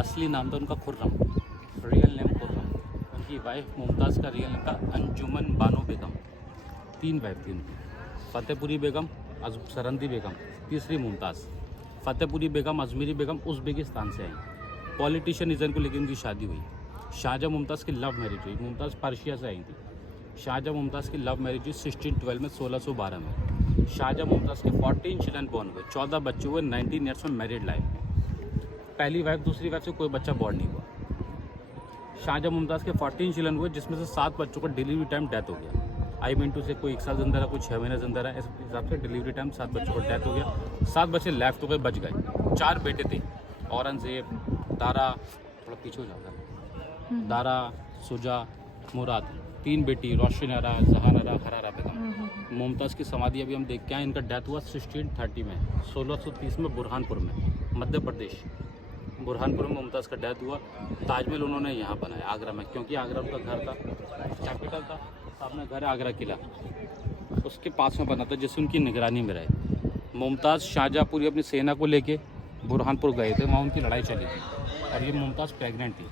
असली नाम था उनका खुर्रम, रियल नेम खुर्रम। उनकी वाइफ मुमताज़ का रियल नेम था अंजुमन बानो बेगम। 3 वाइफ थी उनकी, फ़तेहपुरी बेगम, सरंदी बेगम, तीसरी मुमताज़। फ़तेहपुरी बेगम, अजमेरी बेगम उज़्बेकिस्तान से आई। पॉलिटिशियन रीज़न को लेकर उनकी शादी हुई। शाहजहाँ मुमताज़ की लव मैरिज हुई। मुमताज़ पर्शिया से आई थी। शाहजहाँ मुमताज़ की लव मैरिज हुई 1612 में, 1612 में। शाहजहाँ मुमताज़ के 14 चिल्ड्रन बॉर्न हुए, 14 बच्चे हुए 19 ईयर्स में मैरिड लाइफ में। पहली वाइफ दूसरी वाइफ से कोई बच्चा बॉर्न नहीं हुआ। शाहजहाँ मुमताज़ के 14 चिल्ड्रन हुए, जिसमें से 7 बच्चों का डिलीवरी टाइम डेथ हो गया। आई मीन टू से कोई 1 साल के अंदर है, कोई 6 महीने के अंदर है, इस हिसाब से डिलीवरी टाइम 7 बच्चों का डेथ हो गया। 7 बच्चे लेफ्ट हो गए, बच गए। 4 बेटे थे, औरंगजेब, दारा, थोड़ा पीछे हो जाता, दारा, सुजा, मुराद। 3 बेटी, रोशन आरा, जहान आरा, हरारा बेगम। मुमताज़ की समाधि अभी हम देख के आए। इनका डेथ हुआ 1630 में, 1630 में बुरहानपुर में, मध्य प्रदेश। बुरहानपुर में मुमताज़ का डेथ हुआ। ताजमहल उन्होंने यहाँ बनाया, आगरा में, क्योंकि आगरा उनका घर था, कैपिटल था। सामने घर है आगरा किला, उसके पास में बना था, जिससे उनकी निगरानी में रहे। मुमताज़ शाहजहाँपुरी अपनी सेना को लेके बुरहानपुर गए थे, वहाँ उनकी लड़ाई चली थी और ये मुमताज़ प्रेग्नेंट थी।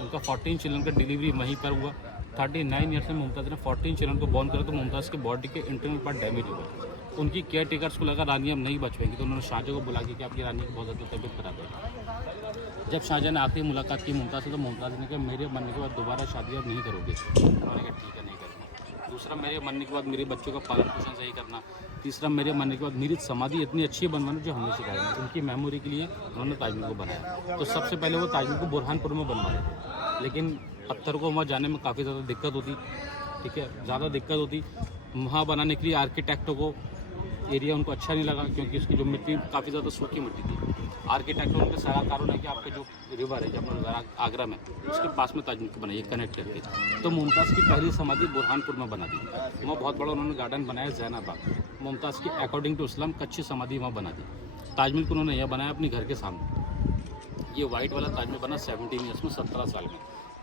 उनका 14 चिल्ड्रन का डिलीवरी वहीं पर हुआ। 39 ईयर्स में मुमताज़ ने 14 चिल्ड्रन को बॉर्न करा, तो मुमताज़ के बॉडी के इंटरनल पार्ट डैमेज हो गए। उनकी केयर टेकर्स को लगा रानी हम नहीं बच पाएंगी, तो उन्होंने शाहजहाँ को बुला के कि आपकी रानी की बहुत ज़्यादा तबीयत खराब है। जब शाहजहाँ ने आखिरी मुलाकात की मुमताज़ से, तो मुमताज़ ने कहा मेरे मरने के बाद दोबारा शादी आप नहीं करोगे। उन्होंने कहा ठीक है, नहीं करूँगा। दूसरा, मेरे मरने के बाद मेरे बच्चों का पालन पोषण सही करना। तीसरा, मेरे मरने के बाद मेरी समाधि इतनी अच्छी बनवाना जो हमने सिखाया। उनकी मेमोरी के लिए उन्होंने ताजमहल को बनाया। तो सबसे पहले वो ताजमहल को बुरहानपुर में बनवा रहे थे, लेकिन पत्थर को वहाँ जाने में काफ़ी ज़्यादा दिक्कत होती, ठीक है, ज़्यादा दिक्कत होती। वहाँ बनाने के लिए आर्किटेक्टों को एरिया उनको अच्छा नहीं लगा, क्योंकि उसकी जो मिट्टी काफ़ी ज़्यादा सूखी मिट्टी थी। आर्किटेक्टों उनके सलाहकारों ने कि आपका जो रिवर है, जब आगरा में, उसके पास में ताजमहल को बनाइए कनेक्ट करके। तो मुमताज़ की पहली समाधि बुरहानपुर में बना दी। वहाँ बहुत बड़ा उन्होंने गार्डन बनाया, जैनाबाग। मुमताज़ की अकॉर्डिंग टू इस्लाम कच्ची समाधि वहाँ बना दी। ताजमहल को उन्होंने यह बनाया अपने घर के सामने। ये वाइट वाला ताजमहल बना 17 ईयर्स में, 17 साल में।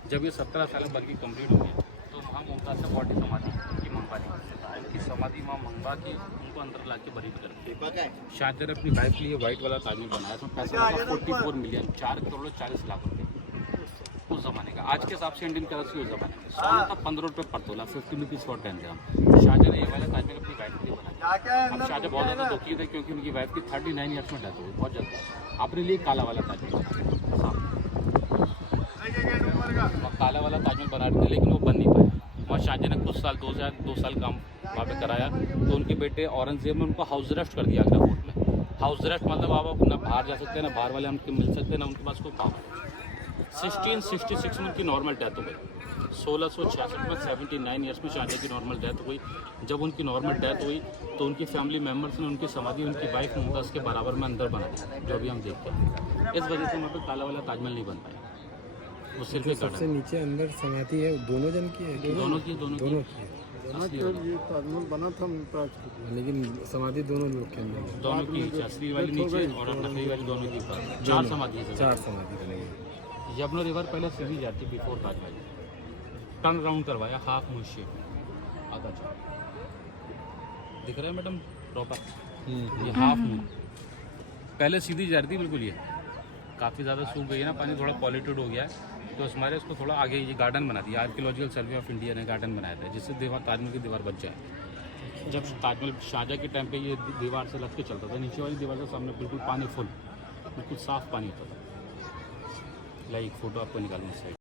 जब ये 17 साल में बल्कि कंप्लीट हो गया, तो वहाँ मुमताज़ से बॉडी समाधि की मंगवा दी। उनकी समाधि वहाँ मंगवा के उनको अंदर ला के बरी कर दी। शाहजहाँ ने अपनी वाइफ के लिए वाइट वाला ताजमहल बनाया, उसमें पैसा लगा 44 मिलियन, 4 करोड़ 40 लाख रुपये उस ज़माने का। आज के हिसाब से इंडियन करेंसी उस ज़माने में सोना था 15 रुपये पर तोला, 50 रुपीज़ फॉर 10 ग्राम। शाहजहाँ ने ये वाला ताजमहल अपनी वाइफ के लिए बनाया। अब शाहजहाँ बहुत ज़्यादा दुखी थे, क्योंकि उनकी वाइफ की 39 ईयर्स में डेथ हो गई, बहुत जल्द। अपने लिए काला वाला ताजमहल काला वाला ताजमहल बना रहे थे, लेकिन वो बन नहीं पाया। वहाँ शाहजहाँ ने कुछ साल 2 साल काम वहाँ पे कराया, तो उनके बेटे औरंगजेब ने उनको हाउस अरेस्ट कर दिया आगरा कोर्ट में। हाउस अरेस्ट मतलब आप अपना बाहर जा सकते हैं, ना बाहर वाले हमको मिल सकते हैं, ना उनके पास कोई पावर। 1666 में उनकी नॉर्मल डेथ हो गई। 1666 में 79 ईयर्स में शाहजहाँ की नॉर्मल डेथ हो गई। जब उनकी नॉर्मल डेथ हुई, तो उनकी फैमिली मेम्बर्स ने उनकी समाधि उनकी वाइफ मुमताज़ के बराबर में अंदर बना दी, जो अभी हम देखते हैं। इस वजह से वहाँ पर काला वाला ताजमहल नहीं बन पाया। वो सिर्फ एक सबसे नीचे अंदर समाधि है, दोनों जन की है, दोनों की ये ताजमहल बना था मुमताज की, लेकिन समाधि दोनों लोग के अंदर है। दोनों की नीचे, असली वाली नीचे और नकली वाली दोनों की ऊपर। 4 समाधि है। 4 समाधि बनेगी। यमुना रिवर पहले सीधी जाती बिफोर ताजमहल, टर्न राउंड करवाया, हाफ मून शेप आधा चार दिख रहा है मैडम प्रॉपर। ये हाफ मून पहले सीधी जा रही थी बिल्कुल। ये काफ़ी ज़्यादा सूख गई है ना, पानी थोड़ा पॉल्यूटेड हो गया है, तो हमारे इसको थोड़ा आगे ये गार्डन बना दिया। आर्कियोलॉजिकल सर्वे ऑफ इंडिया ने गार्डन बनाया था, जिससे दीवार ताजमहल की दीवार बच जाए। जब ताजमहल शाहजहाँ के टाइम पे ये दीवार से लग के चलता था, नीचे वाली दीवार के सामने बिल्कुल पानी फुल, बिल्कुल साफ़ पानी होता था। लाइक फ़ोटो आपको निकालना चाहिए।